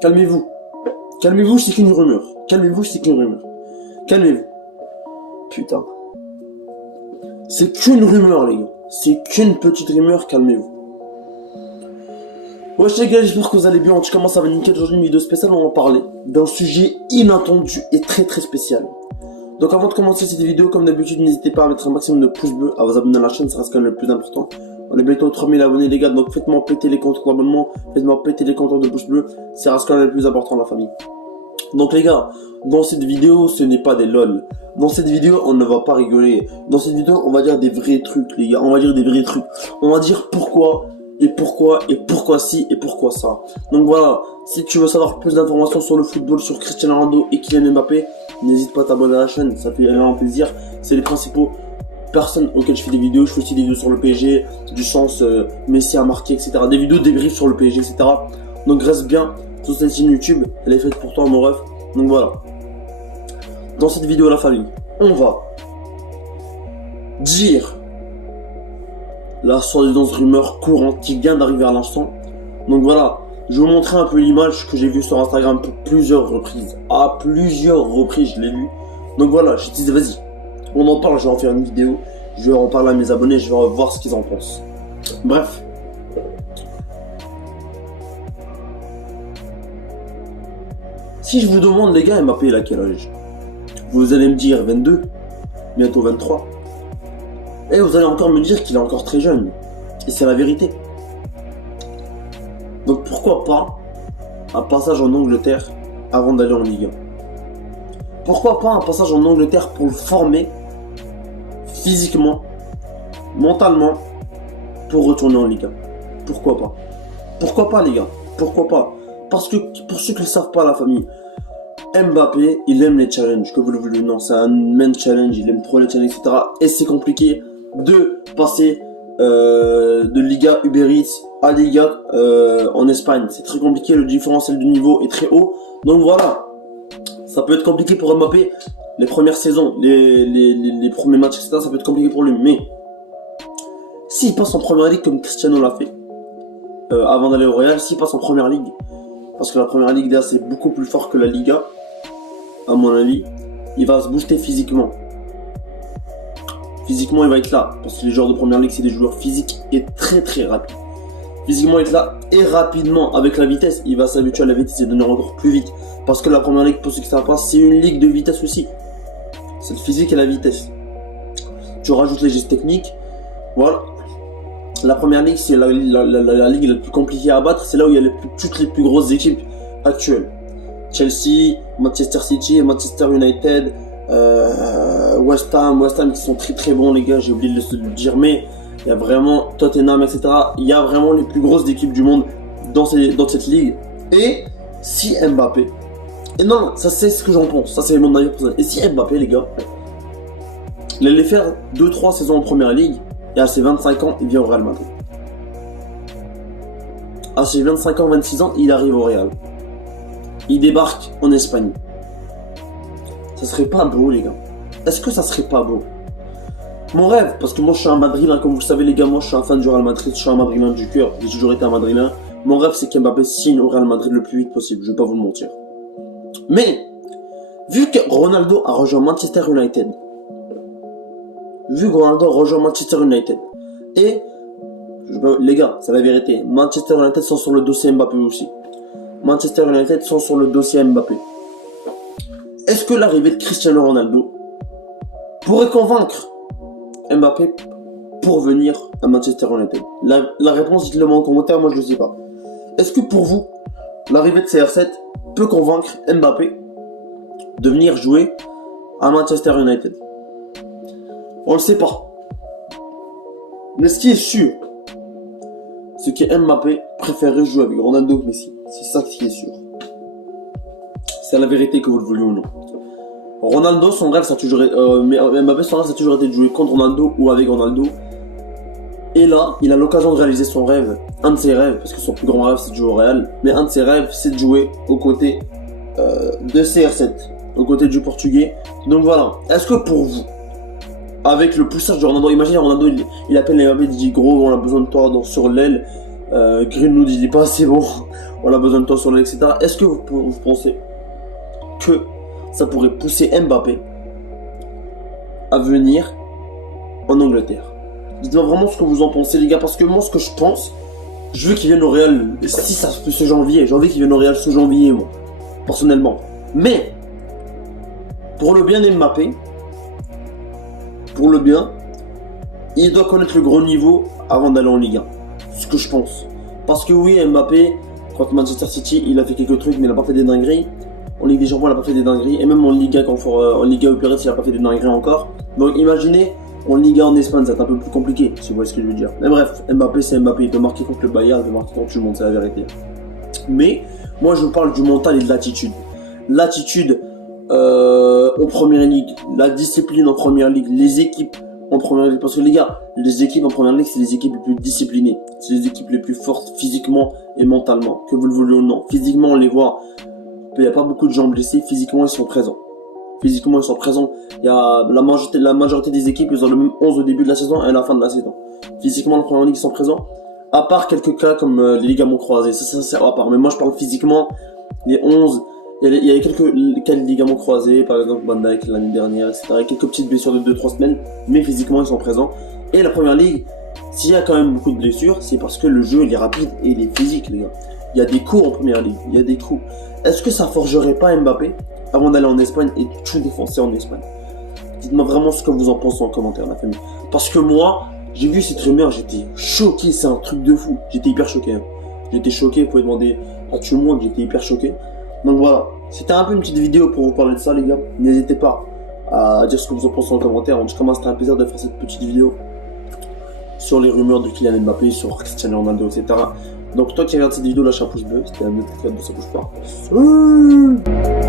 calmez-vous. Calmez-vous, c'est qu'une rumeur. Calmez-vous, c'est qu'une rumeur. Calmez-vous. Putain. C'est qu'une rumeur, les gars. C'est qu'une petite rumeur, calmez-vous. Ouais, les gars, j'espère que vous allez bien. En tout cas, ça va nickel. Aujourd'hui, une vidéo spéciale, on va en parler d'un sujet inattendu et très très spécial. Donc avant de commencer cette vidéo, comme d'habitude, n'hésitez pas à mettre un maximum de pouces bleus, à vous abonner à la chaîne, ça reste quand même le plus important. On est bientôt 3000 abonnés, les gars, donc faites-moi péter les comptes d'abonnement, faites-moi péter les comptes de pouces bleus, ça reste quand même le plus important de la famille. Donc les gars, dans cette vidéo, ce n'est pas des lol. Dans cette vidéo, on ne va pas rigoler. Dans cette vidéo, on va dire des vrais trucs, les gars. On va dire des vrais trucs. On va dire pourquoi, et pourquoi, et pourquoi ci, et pourquoi ça. Donc voilà, si tu veux savoir plus d'informations sur le football, sur Cristiano Ronaldo et Kylian Mbappé, n'hésite pas à t'abonner à la chaîne, ça fait vraiment plaisir. C'est les principaux personnes auxquelles je fais des vidéos. Je fais aussi des vidéos sur le PSG, du sens Messi a marqué, etc. Des vidéos débriefs sur le PSG, etc. Donc reste bien sur cette chaîne YouTube, elle est faite pour toi, mon ref. Donc voilà. Dans cette vidéo, la famille, on va dire la soi-disant rumeur courante qui vient d'arriver à l'instant. Donc voilà, je vais vous montrer un peu l'image que j'ai vue sur Instagram plusieurs reprises. À plusieurs reprises, je l'ai vu. Donc voilà, je disais, vas-y, on en parle, je vais en faire une vidéo. Je vais en parler à mes abonnés, je vais voir ce qu'ils en pensent. Bref. Si je vous demande, les gars, Mbappé, il a quel âge? Vous allez me dire 22, bientôt 23. Et vous allez encore me dire qu'il est encore très jeune. Et c'est la vérité. Donc pourquoi pas un passage en Angleterre avant d'aller en Ligue 1? Pourquoi pas un passage en Angleterre pour le former physiquement, mentalement, pour retourner en Ligue 1? Pourquoi pas? Pourquoi pas, les gars? Pourquoi pas? Parce que pour ceux qui ne le savent pas, la famille, Mbappé, il aime les challenges, que vous le voulez ou non, c'est un main challenge, il aime trop les challenges, etc. Et c'est compliqué de passer de Liga Uber Eats à Liga en Espagne. C'est très compliqué, le différentiel de niveau est très haut. Donc voilà, ça peut être compliqué pour Mbappé, les premières saisons, les premiers matchs, etc. Ça peut être compliqué pour lui, mais s'il passe en première ligue comme Cristiano l'a fait, avant d'aller au Real, s'il passe en première ligue, parce que la première ligue là c'est beaucoup plus fort que la Liga, à mon avis, il va se booster physiquement. Physiquement, il va être là, parce que les joueurs de première ligue, c'est des joueurs physiques et très très rapides. Physiquement, il va être là et rapidement, avec la vitesse, il va s'habituer à la vitesse et devenir encore plus vite. Parce que la première ligue, pour ceux qui ne savent pas, c'est une ligue de vitesse aussi. C'est le physique et la vitesse. Tu rajoutes les gestes techniques, voilà. La première ligue, c'est la ligue la plus compliquée à battre, c'est là où il y a toutes les plus grosses équipes actuelles. Chelsea, Manchester City, Manchester United, West Ham qui sont très très bons, les gars, j'ai oublié de le dire, mais il y a vraiment Tottenham, etc. Il y a vraiment les plus grosses équipes du monde dans cette ligue. Et si Mbappé, et non, ça c'est ce que j'en pense, ça c'est mon avis personnel. Et si Mbappé, les gars, il allait faire 2-3 saisons en première ligue, et à ses 25 ans, il vient au Real Madrid. À ses 25 ans, 26 ans, il arrive au Real. Il débarque en Espagne. Ça serait pas beau, les gars? Est-ce que ça serait pas beau? Mon rêve, parce que moi je suis un madrilène, comme vous le savez les gars, moi je suis un fan du Real Madrid, je suis un madrilène du cœur, j'ai toujours été un madrilène. Mon rêve c'est qu'Mbappé signe au Real Madrid le plus vite possible, je vais pas vous le mentir. Mais, vu que Ronaldo a rejoint Manchester United, et, les gars, c'est la vérité, Manchester United sont sur le dossier Mbappé aussi. Manchester United sont sur le dossier Mbappé. Est-ce que l'arrivée de Cristiano Ronaldo pourrait convaincre Mbappé pour venir à Manchester United? La réponse, dites-le moi en commentaire, moi je ne sais pas. Est-ce que pour vous, l'arrivée de CR7 peut convaincre Mbappé de venir jouer à Manchester United? On ne le sait pas. Mais ce qui est sûr, c'est que Mbappé préférerait jouer avec Ronaldo que Messi. C'est ça qui est sûr. C'est la vérité, que vous le vouliez ou non. Ronaldo, son rêve, ça a toujours été, Mbappé, son rêve, ça a toujours été de jouer contre Ronaldo ou avec Ronaldo. Et là, il a l'occasion de réaliser son rêve, un de ses rêves, parce que son plus grand rêve, c'est de jouer au Real. Mais un de ses rêves, c'est de jouer aux côtés de CR7, aux côtés du Portugais. Donc voilà. Est-ce que pour vous, avec le poussage de Ronaldo, imaginez Ronaldo, il appelle Mbappé, il dit gros, on a besoin de toi sur l'aile. Greenwood il dit pas c'est bon, on a besoin de toi sur l'aile, etc. Est-ce que vous pensez que ça pourrait pousser Mbappé à venir en Angleterre? Dites-moi vraiment ce que vous en pensez les gars, parce que moi ce que je pense, je veux qu'il vienne au Real, si ça se fait ce janvier, j'ai envie qu'il vienne au Real ce janvier moi, personnellement. Mais, pour le bien d'Mbappé, pour le bien, il doit connaître le gros niveau avant d'aller en Ligue 1. Ce que je pense. Parce que oui, Mbappé, contre Manchester City, il a fait quelques trucs, mais il n'a pas fait des dingueries. En Ligue des Champions, il n'a pas fait des dingueries. Et même en Liga, en Liga Uperes, il n'a pas fait des dingueries encore. Donc imaginez, en Liga en Espagne, ça va être un peu plus compliqué, si vous voyez ce que je veux dire. Mais bref, Mbappé, c'est Mbappé. Il peut marquer contre le Bayern, il peut marquer contre tout le monde, c'est la vérité. Mais, moi, je vous parle du mental et de l'attitude. L'attitude en première ligue, la discipline en première ligue, les équipes en première ligue. Parce que les gars, les équipes en première ligue, c'est les équipes les plus disciplinées. C'est les équipes les plus fortes physiquement et mentalement. Que vous le voulez ou non. Physiquement, on les voit. Il n'y a pas beaucoup de gens blessés. Physiquement, ils sont présents. Physiquement, ils sont présents. Il y a la majorité des équipes, ils ont le même 11 au début de la saison et à la fin de la saison. Physiquement, en première ligue, ils sont présents. À part quelques cas comme les ligaments croisés. Ça c'est à part. Mais moi, je parle physiquement. Les 11. Il y a quelques cas de ligaments croisés, par exemple Van Dijk l'année dernière, etc. Quelques petites blessures de 2-3 semaines, mais physiquement ils sont présents. Et la première ligue, s'il y a quand même beaucoup de blessures, c'est parce que le jeu il est rapide et il est physique, les gars. Il y a des coups en première ligue, il y a des coups. Est-ce que ça forgerait pas Mbappé avant d'aller en Espagne et tout défoncer en Espagne? Dites-moi vraiment ce que vous en pensez en commentaire, la famille. Parce que moi, j'ai vu cette rumeur, j'étais choqué, c'est un truc de fou. J'étais hyper choqué. Hein. J'étais choqué, vous pouvez demander à tout le monde, j'étais hyper choqué. Donc voilà, c'était un peu une petite vidéo pour vous parler de ça les gars. N'hésitez pas à dire ce que vous en pensez en commentaire. En tout cas, c'était un plaisir de faire cette petite vidéo sur les rumeurs de Kylian Mbappé, sur Cristiano Ronaldo, etc. Donc toi qui regardes cette vidéo, lâche un pouce bleu. C'était un autre épisode de Ça bouge pas.